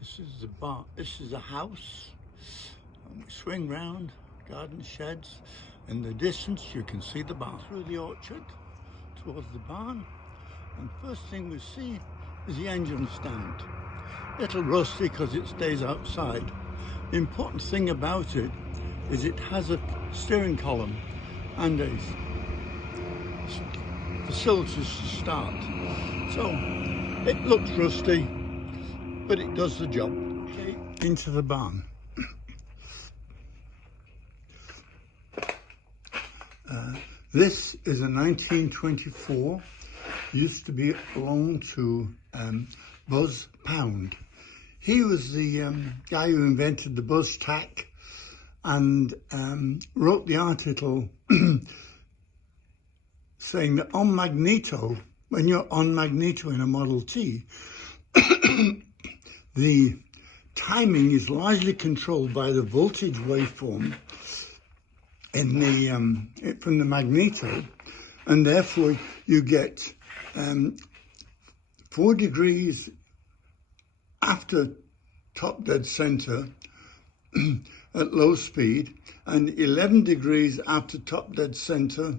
This is the bar. This is a house. And we swing round, garden sheds. In the distance, you can see the barn. Through the orchard, towards the barn. And first thing we see is the engine stand. A little rusty because it stays outside. The important thing about it is it has a steering column and a facilities to start. So it looks rusty, but it does the job. Okay, into the barn. This is a 1924, used to belong to Buzz Pound. He was the guy who invented the buzz tack and wrote the article saying that on magneto, when you're on magneto in a Model T, the timing is largely controlled by the voltage waveform in the from the magneto, and therefore you get 4 degrees after top dead center at low speed and 11 degrees after top dead center,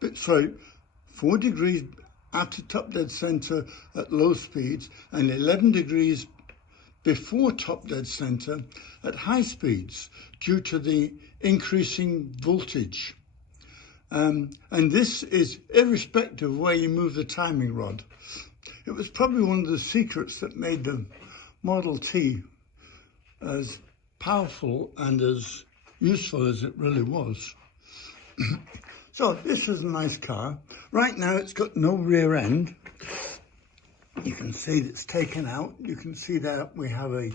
4 degrees after top dead center at low speeds and 11 degrees before top dead center at high speeds due to the increasing voltage. And this is irrespective of where you move the timing rod. It was probably one of the secrets that made the Model T as powerful and as useful as it really was. So this is a nice car. Right now it's got no rear end. You can see it's taken out. You can see that we have a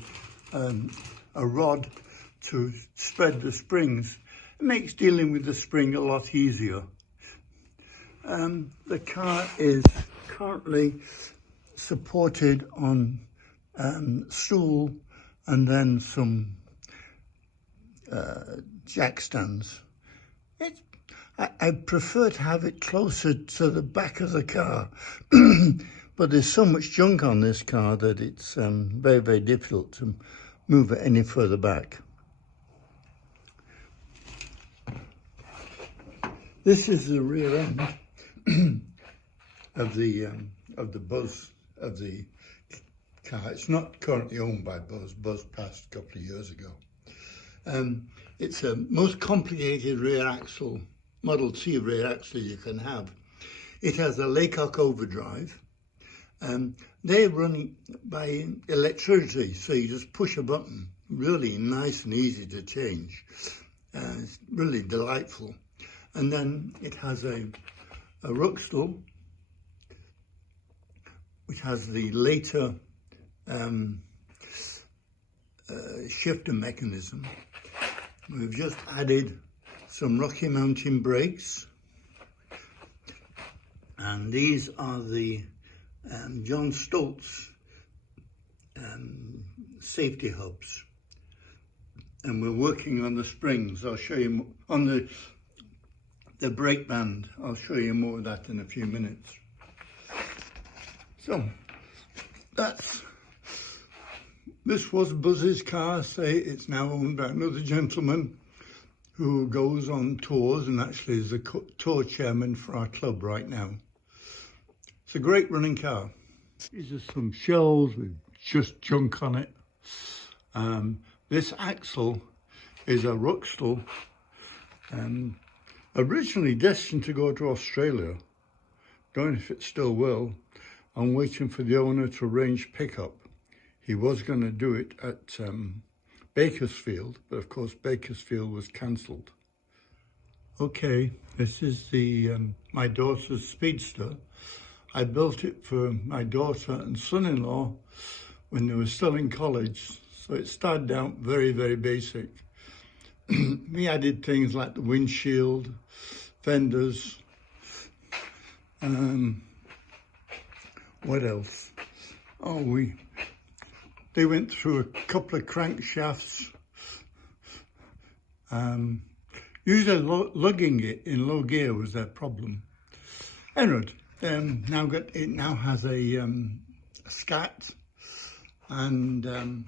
rod to spread the springs. It makes dealing with the spring a lot easier. The car is currently supported on stool and then some jack stands. I prefer to have it closer to the back of the car, but there's so much junk on this car that it's very, very difficult to move it any further back. This is the rear end of the Buzz of the car. It's not currently owned by Buzz. Buzz passed a couple of years ago. It's a most complicated rear axle, Model T rear axle you can have. It has a Laycock overdrive. They run by electricity, so you just push a button. Really nice and easy to change. It's really delightful. And then it has a Ruckstuhl, which has the later shifter mechanism. We've just added some Rocky Mountain brakes, and these are the John Stoltz safety hubs, and we're working on the springs. I'll show you on the brake band. I'll show you more of that in a few minutes. So this was Buzz's car. Say it's now owned by another gentleman who goes on tours and actually is the tour chairman for our club right now. It's a great running car. These are some shells with just junk on it. This axle is a Ruckstuhl, originally destined to go to Australia. Don't know if it still will. I'm waiting for the owner to arrange pickup. He was going to do it at Bakersfield, but of course Bakersfield was cancelled. Okay, this is the my daughter's Speedster. I built it for my daughter and son-in-law when they were still in college, so it started out very, very basic. We added things like the windshield, fenders, what else? Oh, they went through a couple of crankshafts. Usually lugging it in low gear was their problem. Anyway, it now has a scat and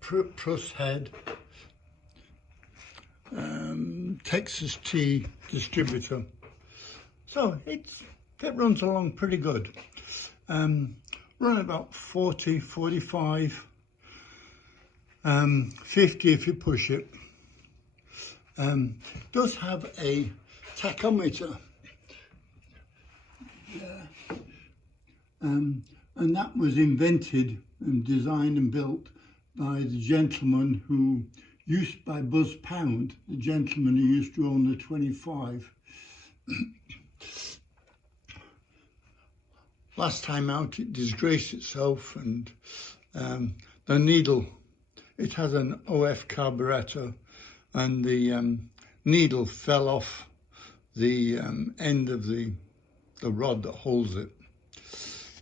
Pruss head, Texas Tea distributor. So it runs along pretty good. Run about 40, 45, 50 if you push it. Does have a tachometer. And that was invented and designed and built by the gentleman who used, by Buzz Pound, the gentleman who used to own the 25. Last time out it disgraced itself, and the needle, it has an OF carburettor, and the needle fell off the end of the rod that holds it.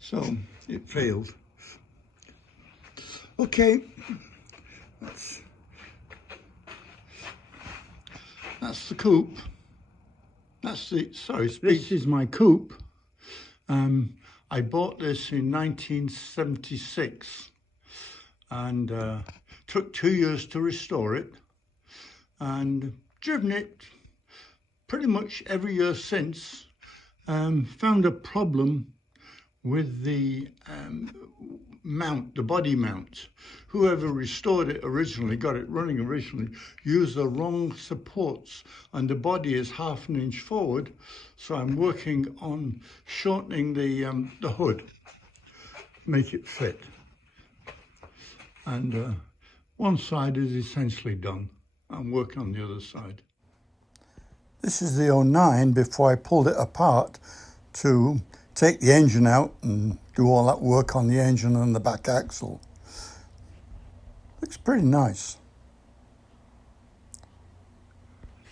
So it failed. Okay, that's the coupe. This is my coupe. I bought this in 1976 and took 2 years to restore it, and driven it pretty much every year since. Found a problem with the mount, the body mount. Whoever restored it originally, got it running originally, used the wrong supports, and the body is ½ inch forward. So I'm working on shortening the hood, make it fit. And one side is essentially done. I'm working on the other side. This is the 09 before I pulled it apart to take the engine out and do all that work on the engine and the back axle. Looks pretty nice.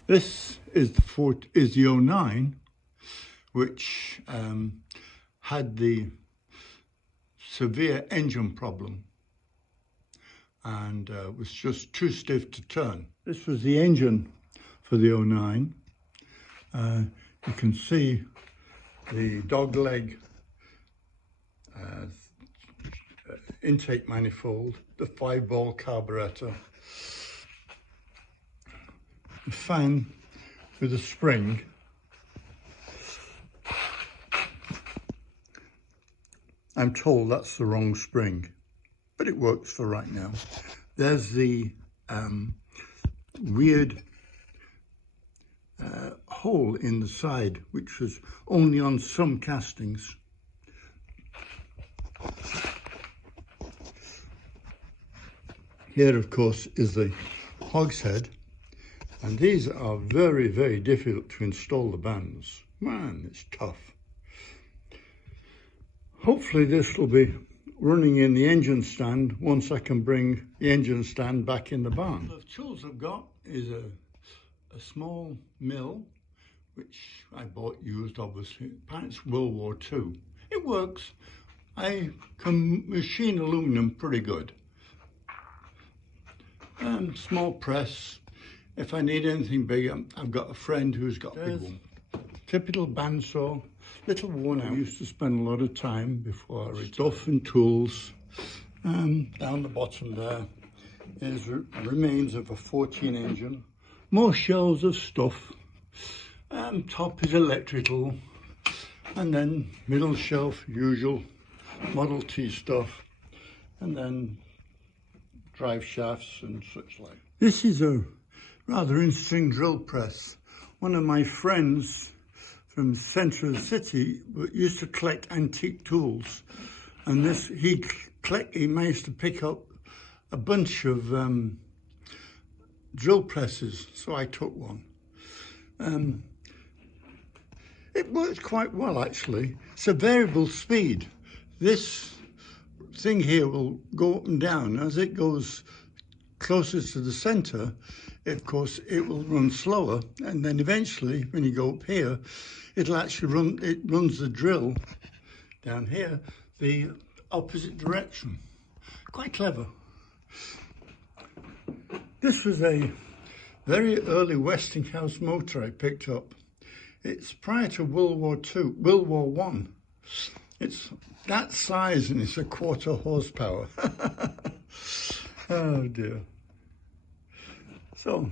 This is the 09, which had the severe engine problem and was just too stiff to turn. This was the engine for the 09. You can see the dog leg intake manifold, the 5-ball carburettor, the fan with a spring, I'm told that's the wrong spring, but it works for right now. There's the weird hole in the side, which was only on some castings. Here, of course, is the hogshead, and these are very, very difficult to install the bands. Man, it's tough. Hopefully this will be running in the engine stand once I can bring the engine stand back in the barn. The tools I've got is a small mill, which I bought used, obviously. Apparently it's World War II. It works. I can machine aluminum pretty good. Small press. If I need anything bigger, I've got a friend who's got a big one. Typical bandsaw, little worn out. I used to spend a lot of time before I retired. Stuff and tools. Down the bottom there is remains of a 14 engine. More shelves of stuff. Top is electrical, and then middle shelf, usual Model T stuff, and then drive shafts and such like. This is a rather interesting drill press. One of my friends from the centre of the city used to collect antique tools, and this he managed to pick up a bunch of drill presses, so I took one. It works quite well, actually. It's a variable speed. This thing here will go up and down. As it goes closer to the centre, of course, it will run slower, and then eventually, when you go up here, it'll actually runs the drill down here the opposite direction. Quite clever. This was a very early Westinghouse motor I picked up. It's prior to World War I, It's that size and it's a 1/4 horsepower. Oh dear. So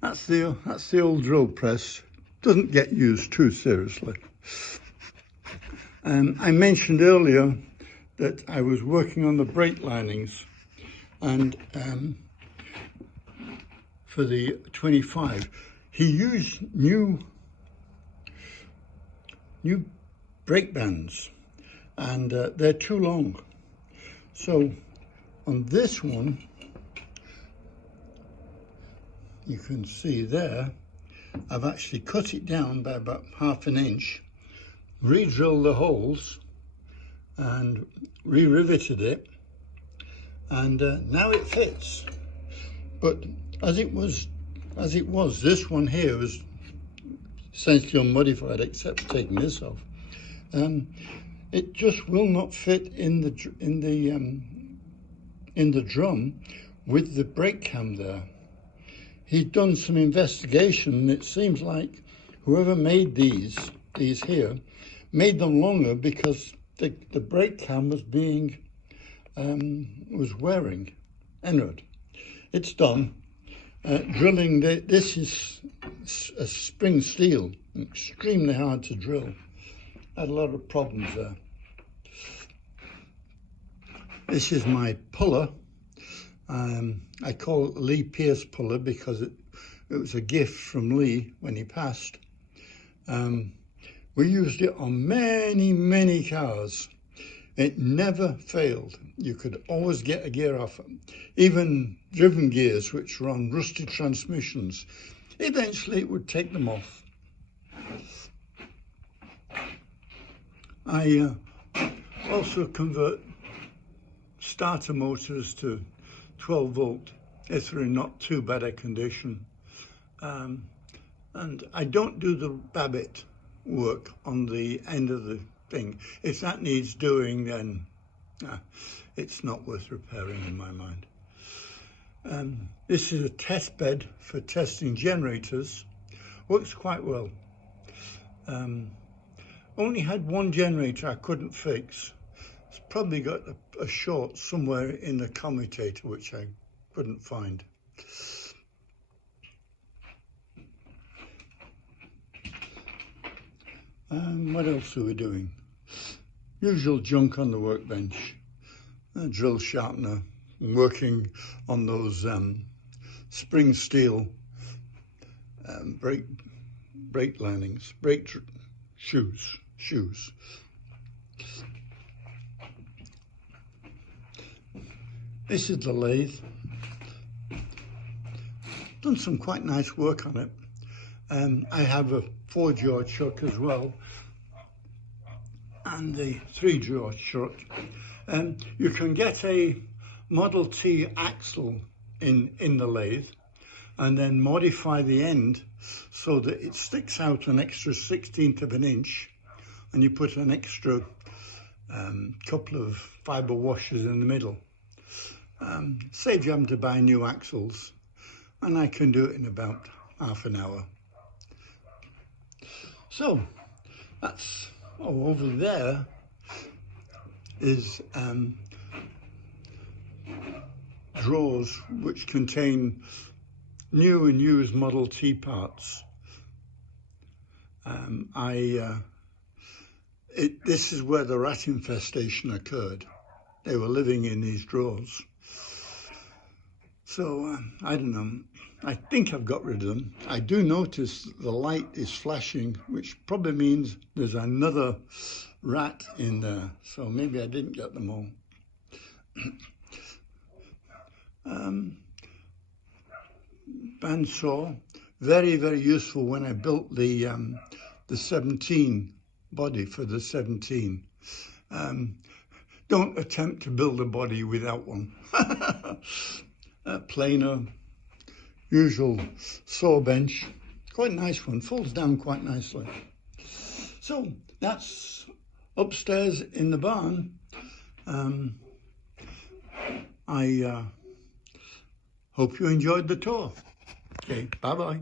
that's the old drill press. Doesn't get used too seriously. I mentioned earlier that I was working on the brake linings, and for the 25, he used new brake bands, and they're too long. So on this one, you can see there, I've actually cut it down by about 1/2 inch, re-drilled the holes and re-riveted it, and now it fits. But as it was, this one here was essentially unmodified except for taking this off. It just will not fit in the drum with the brake cam there. He'd done some investigation, and it seems like whoever made these here made them longer because the brake cam was being was wearing. Anyway, it's done. Drilling, this is a spring steel, extremely hard to drill. Had a lot of problems there. This is my puller. I call it Lee Pierce puller because it was a gift from Lee when he passed. We used it on many cars. It never failed. You could always get a gear off it. Even driven gears, which were on rusty transmissions, eventually it would take them off. I also convert starter motors to 12 volt if they're in not too bad a condition. And I don't do the Babbitt work on the end of the thing. If that needs doing, then it's not worth repairing in my mind. This is a test bed for testing generators. Works quite well. Only had one generator I couldn't fix. It's probably got a short somewhere in the commutator which I couldn't find. What else are we doing? Usual junk on the workbench. A drill sharpener, working on those spring steel brake linings, shoes. This is the lathe. Done some quite nice work on it. I have a 4-jaw chuck as well, and the 3-jaw chuck. You can get a Model T axle in the lathe and then modify the end so that it sticks out an extra 1/16 of an inch, and you put an extra couple of fibre washers in the middle. Saves you having to buy new axles, and I can do it in about half an hour. So that's over there is drawers which contain new and used Model T parts. This is where the rat infestation occurred. They were living in these drawers. So I don't know. I think I've got rid of them. I do notice the light is flashing, which probably means there's another rat in there. So maybe I didn't get them all. Bandsaw, very useful when I built the 17 body for the 17. Don't attempt to build a body without one. Planer, usual saw bench, quite a nice one, folds down quite nicely. So that's upstairs in the barn. I hope you enjoyed the tour. Okay, bye-bye.